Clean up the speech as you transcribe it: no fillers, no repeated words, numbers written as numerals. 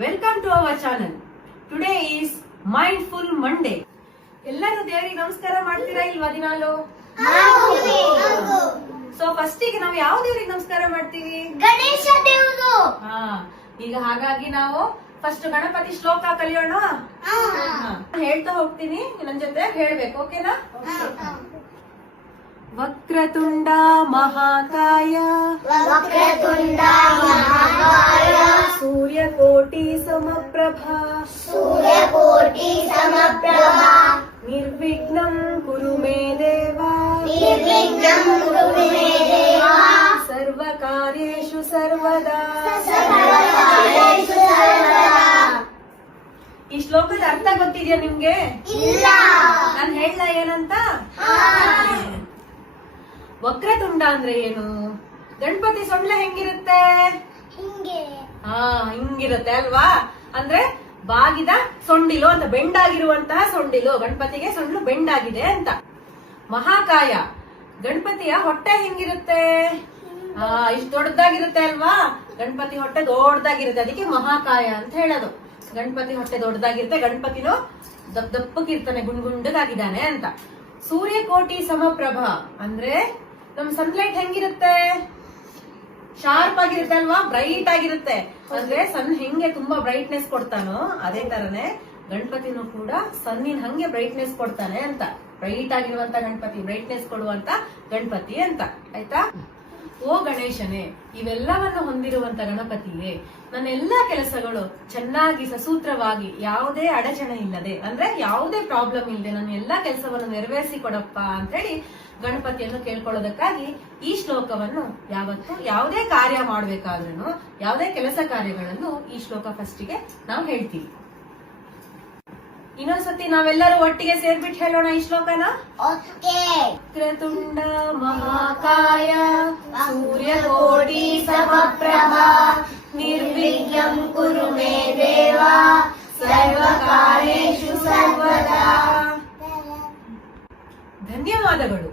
Welcome to our channel. Today is Mindful Monday. ಎಲ್ಲರೂ ದೇವರಿಗೆ ನಮಸ್ಕಾರ ಮಾಡ್ತೀರಾ ಇಲ್ವಾ ದಿನಾಲು? ಸೊ ಫಸ್ಟ್ ಗೆ ನಾವು ಯಾವ ದೇವರಿಗೆ ನಮಸ್ಕಾರ ಮಾಡ್ತೀವಿ? ಗಣೇಶ ದೇವರು. ಈಗ ಹಾಗಾಗಿ ನಾವು ಫಸ್ಟ್ ಗಣಪತಿ ಶ್ಲೋಕ ಕಲಿಯೋಣ. ಹೇಳ್ತಾ ಹೋಗ್ತೀನಿ, ನನ್ನ ಜೊತೆ ಹೇಳ್ಬೇಕು, ಓಕೆನಾ? ವಕ್ರತುಂಡ ಮಹಾಕಾಯ ವಕ್ರತುಂಡ ಮಹಾಕಾಯ ಸೂರ್ಯಕೋಟಿ ಸಮಪ್ರಭಾ ಸೂರ್ಯಕೋಟಿ ಸಮಪ್ರಭಾ ನಿರ್ವಿಘ್ನಂ ಕುರು ಮೇ ದೇವ ನಿರ್ವಿಘ್ನಂ ಕುರು ಮೇ ದೇವ ಸರ್ವಕಾರ್ಯೇಷು ಸರ್ವದಾ ಸರ್ವಕಾರ್ಯೇಷು ಸರ್ವದಾ. ಈ ಶ್ಲೋಕದ ಅರ್ಥ ಗೊತ್ತಿದ್ಯಾ ನಿಮ್ಗೆ? ಇಲ್ಲ. ನಾನು ಹೇಳ್ಲಾ ಏನಂತ? ವಕ್ರತುಂಡ ಅಂದ್ರೆ ಏನು? ಗಣಪತಿ ಸೊಂಡ್ಲ ಹೆಂಗಿರುತ್ತೆ? ಹಿಂಗಿರುತ್ತೆ ಅಲ್ವಾ? ಅಂದ್ರೆ ಬಾಗಿದ ಸೊಂಡಿಲು ಅಂತ, ಬೆಂಡಾಗಿರುವಂತಹ ಸೊಂಡಿಲು. ಗಣಪತಿಗೆ ಸೊಂಡ್ಲು ಬೆಂಡಾಗಿದೆ ಅಂತ. ಮಹಾಕಾಯ, ಗಣಪತಿಯ ಹೊಟ್ಟೆ ಹೆಂಗಿರುತ್ತೆ? ಇಷ್ಟು ದೊಡ್ಡದಾಗಿರುತ್ತೆ ಅಲ್ವಾ? ಗಣಪತಿ ಹೊಟ್ಟೆ ದೊಡ್ಡದಾಗಿರುತ್ತೆ, ಅದಕ್ಕೆ ಮಹಾಕಾಯ ಅಂತ ಹೇಳೋದು. ಗಣಪತಿ ಹೊಟ್ಟೆ ದೊಡ್ಡದಾಗಿರುತ್ತೆ, ಗಣಪತಿನೂ ದಪ್ಪಕ್ಕಿರ್ತಾನೆ, ಗುಂಡಗಾಗಿದ್ದಾನೆ ಅಂತ. ಸೂರ್ಯಕೋಟಿ ಸಮಪ್ರಭಾ ಅಂದ್ರೆ ನಮ್ ಸನ್ಲೈಟ್ ಹೆಂಗಿರುತ್ತೆ? ಶಾರ್ಪ್ ಆಗಿರುತ್ತೆ ಅಲ್ವಾ? ಬ್ರೈಟ್ ಆಗಿರುತ್ತೆ. ಅಂದ್ರೆ ಸನ್ ಹೆಂಗೆ ತುಂಬಾ ಬ್ರೈಟ್ನೆಸ್ ಕೊಡ್ತಾನೋ ಅದೇ ತರನೇ ಗಣಪತಿನೂ ಕೂಡ ಸನ್ನಿನ ಹಂಗೆ ಬ್ರೈಟ್ನೆಸ್ ಕೊಡ್ತಾನೆ ಅಂತ. ಬ್ರೈಟ್ ಆಗಿರುವಂತ ಗಣಪತಿ, ಬ್ರೈಟ್ನೆಸ್ ಕೊಡುವಂತ ಗಣಪತಿ ಅಂತ. ಆಯ್ತಾ? ಓ ಗಣೇಶನೇ, ಇವೆಲ್ಲವನ್ನು ಹೊಂದಿರುವಂತ ಗಣಪತಿಯೇ, ನನ್ನ ಎಲ್ಲಾ ಕೆಲಸಗಳು ಚೆನ್ನಾಗಿ ಸಸೂತ್ರವಾಗಿ, ಯಾವುದೇ ಅಡಚಣೆ ಇಲ್ಲದೆ, ಅಂದ್ರೆ ಯಾವುದೇ ಪ್ರಾಬ್ಲಮ್ ಇಲ್ಲದೆ ನನ್ನ ಎಲ್ಲಾ ಕೆಲಸವನ್ನು ನೆರವೇರಿಸಿ ಕೊಡಪ್ಪ ಅಂತ ಹೇಳಿ ಗಣಪತಿಯನ್ನು ಕೇಳ್ಕೊಳ್ಳೋದಕ್ಕಾಗಿ ಈ ಶ್ಲೋಕವನ್ನು ಯಾವತ್ತು ಯಾವುದೇ ಕಾರ್ಯ ಮಾಡ್ಬೇಕಾದ್ರೂ, ಯಾವುದೇ ಕೆಲಸ ಕಾರ್ಯಗಳನ್ನು ಈ ಶ್ಲೋಕ ಫಸ್ಟಿಗೆ ನಾವು ಹೇಳ್ತೀವಿ. ಇನ್ನೊಂದ್ಸತಿ ನಾವೆಲ್ಲರೂ ಒಟ್ಟಿಗೆ ಸೇರ್ಬಿಟ್ಟು ಹೇಳೋಣ ಈ ಶ್ಲೋಕನ. ವಕ್ರತುಂಡ ಮಹಾಕಾಯ ಸೂರ್ಯಕೋಟಿ ಸಮಪ್ರಭಾ ನಿರ್ವಿಘ್ನಂ ಕುರು ಮೇ ದೇವ ಸರ್ವಕಾರ್ಯೇಷು ಸರ್ವದಾ. ಧನ್ಯವಾದಗಳು.